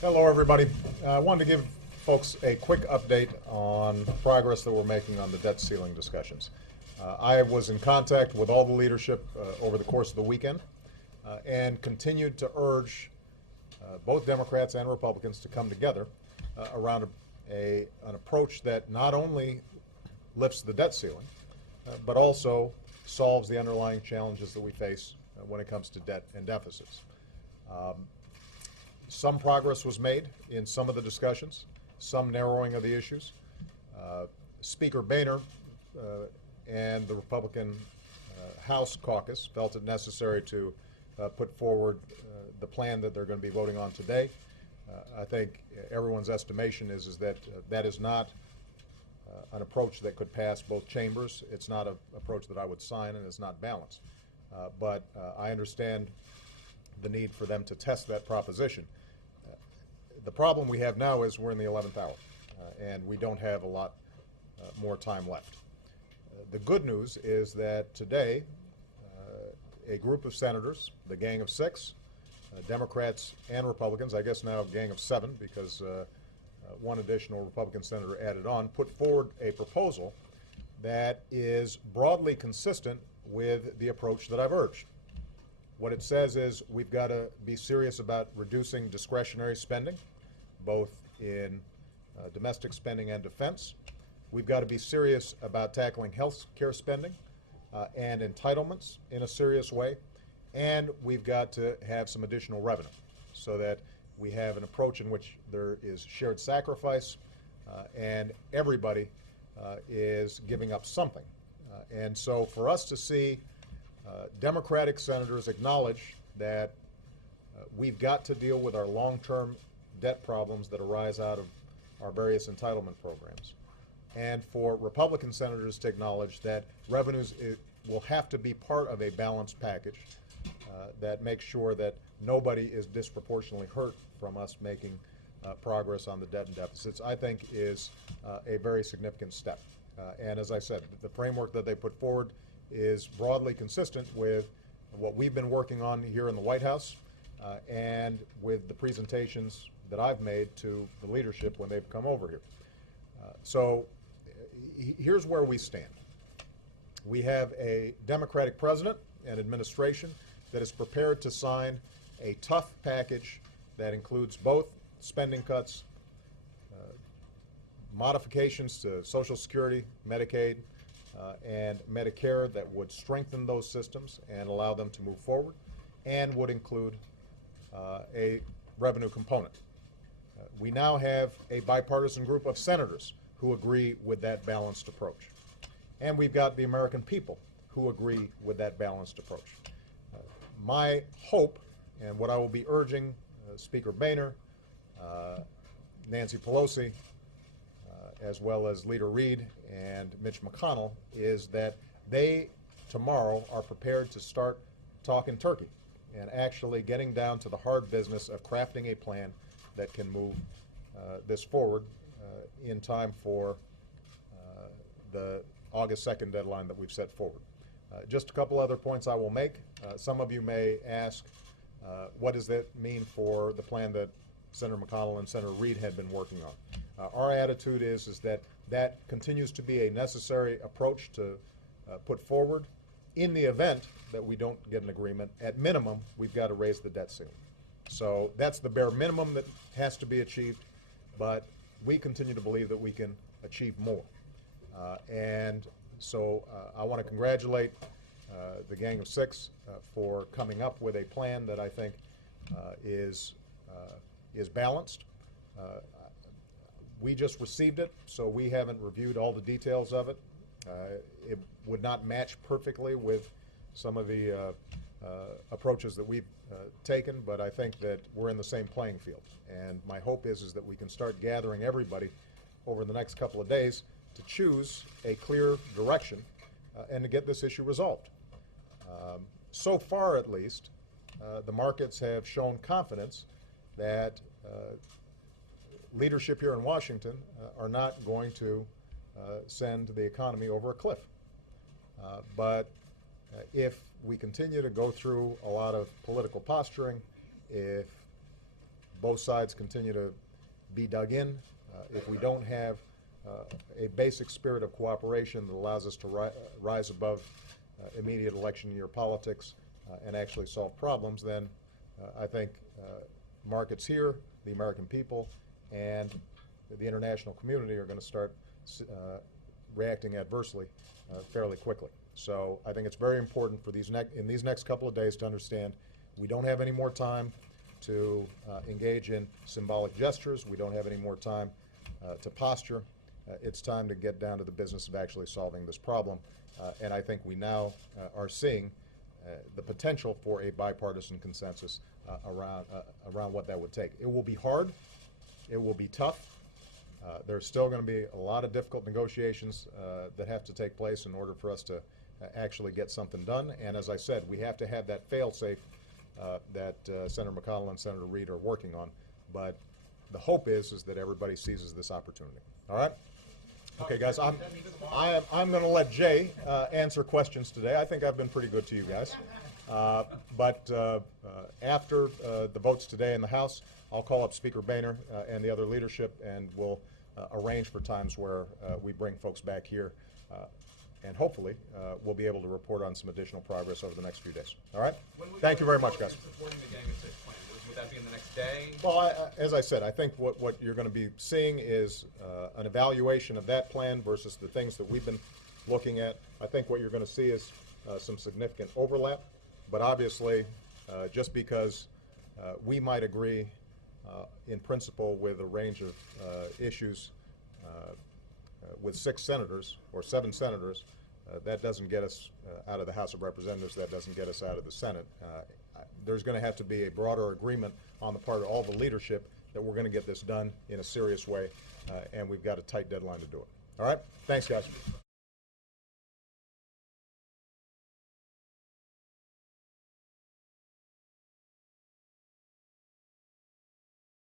Hello, everybody. I wanted to give folks a quick update on progress that we're making on the debt ceiling discussions. I was in contact with all the leadership over the course of the weekend and continued to urge both Democrats and Republicans to come together around an approach that not only lifts the debt ceiling, but also solves the underlying challenges that we face when it comes to debt and deficits. Some progress was made in some of the discussions, some narrowing of the issues. Speaker Boehner and the Republican House caucus felt it necessary to put forward the plan that they're going to be voting on today. I think everyone's estimation is that that is not an approach that could pass both chambers. It's not an approach that I would sign, and it's not balanced. But I understand the need for them to test that proposition. The problem we have now is we're in the 11th hour, and we don't have a lot more time left. The good news is that today, a group of senators, the Gang of Six, Democrats and Republicans, I guess now a gang of seven because one additional Republican senator added on, put forward a proposal that is broadly consistent with the approach that I've urged. What it says is we've got to be serious about reducing discretionary spending, both in domestic spending and defense. We've got to be serious about tackling health care spending and entitlements in a serious way. And we've got to have some additional revenue so that we have an approach in which there is shared sacrifice and everybody is giving up something. And so for us to see Democratic senators acknowledge that we've got to deal with our long-term debt problems that arise out of our various entitlement programs, and for Republican senators to acknowledge that revenues will have to be part of a balanced package that makes sure that nobody is disproportionately hurt from us making progress on the debt and deficits, I think is a very significant step. And as I said, the framework that they put forward is broadly consistent with what we've been working on here in the White House and with the presentations that I've made to the leadership when they've come over here. So here's where we stand. We have a Democratic president and administration that is prepared to sign a tough package that includes both spending cuts, modifications to Social Security, Medicaid, and Medicare that would strengthen those systems and allow them to move forward, and would include a revenue component. We now have a bipartisan group of senators who agree with that balanced approach. And we've got the American people who agree with that balanced approach. My hope, and what I will be urging Speaker Boehner, Nancy Pelosi, as well as Leader Reid and Mitch McConnell, is that they tomorrow are prepared to start talking turkey and actually getting down to the hard business of crafting a plan that can move this forward in time for the August 2nd deadline that we've set forward. Just a couple other points I will make. Some of you may ask, what does that mean for the plan that Senator McConnell and Senator Reid had been working on? Our attitude is that that continues to be a necessary approach to put forward. In the event that we don't get an agreement, at minimum, we've got to raise the debt ceiling. So that's the bare minimum that has to be achieved, but we continue to believe that we can achieve more. And so I want to congratulate the Gang of Six for coming up with a plan that I think is balanced. We just received it, so we haven't reviewed all the details of it. It would not match perfectly with some of the approaches that we've taken, but I think that we're in the same playing field. And my hope is that we can start gathering everybody over the next couple of days to choose a clear direction and to get this issue resolved. So far, at least, the markets have shown confidence that leadership here in Washington are not going to send the economy over a cliff. But if we continue to go through a lot of political posturing, if both sides continue to be dug in, if we don't have a basic spirit of cooperation that allows us to rise above immediate election year politics and actually solve problems, then I think markets here, the American people, and the international community are going to start reacting adversely fairly quickly. So I think it's very important for in these next couple of days to understand we don't have any more time to engage in symbolic gestures. We don't have any more time to posture. It's time to get down to the business of actually solving this problem. And I think we now are seeing the potential for a bipartisan consensus around what that would take. It will be hard. It will be tough. There's still going to be a lot of difficult negotiations that have to take place in order for us to actually get something done. And as I said, we have to have that fail-safe that Senator McConnell and Senator Reid are working on. But the hope is that everybody seizes this opportunity. All right? Okay, guys, I'm going to let Jay answer questions today. I think I've been pretty good to you guys. But after the votes today in the House, I'll call up Speaker Boehner and the other leadership, and we'll arrange for times where we bring folks back here. And hopefully, we'll be able to report on some additional progress over the next few days. All right? Thank you very much, guys. Supporting the Gang of Six plan? Would that be in the next day? Well, as I said, I think what you're going to be seeing is an evaluation of that plan versus the things that we've been looking at. I think what you're going to see is some significant overlap. But obviously, just because we might agree in principle with a range of issues with 6 senators or 7 senators, that doesn't get us out of the House of Representatives. That doesn't get us out of the Senate. There's going to have to be a broader agreement on the part of all the leadership that we're going to get this done in a serious way, and we've got a tight deadline to do it. All right? Thanks, guys.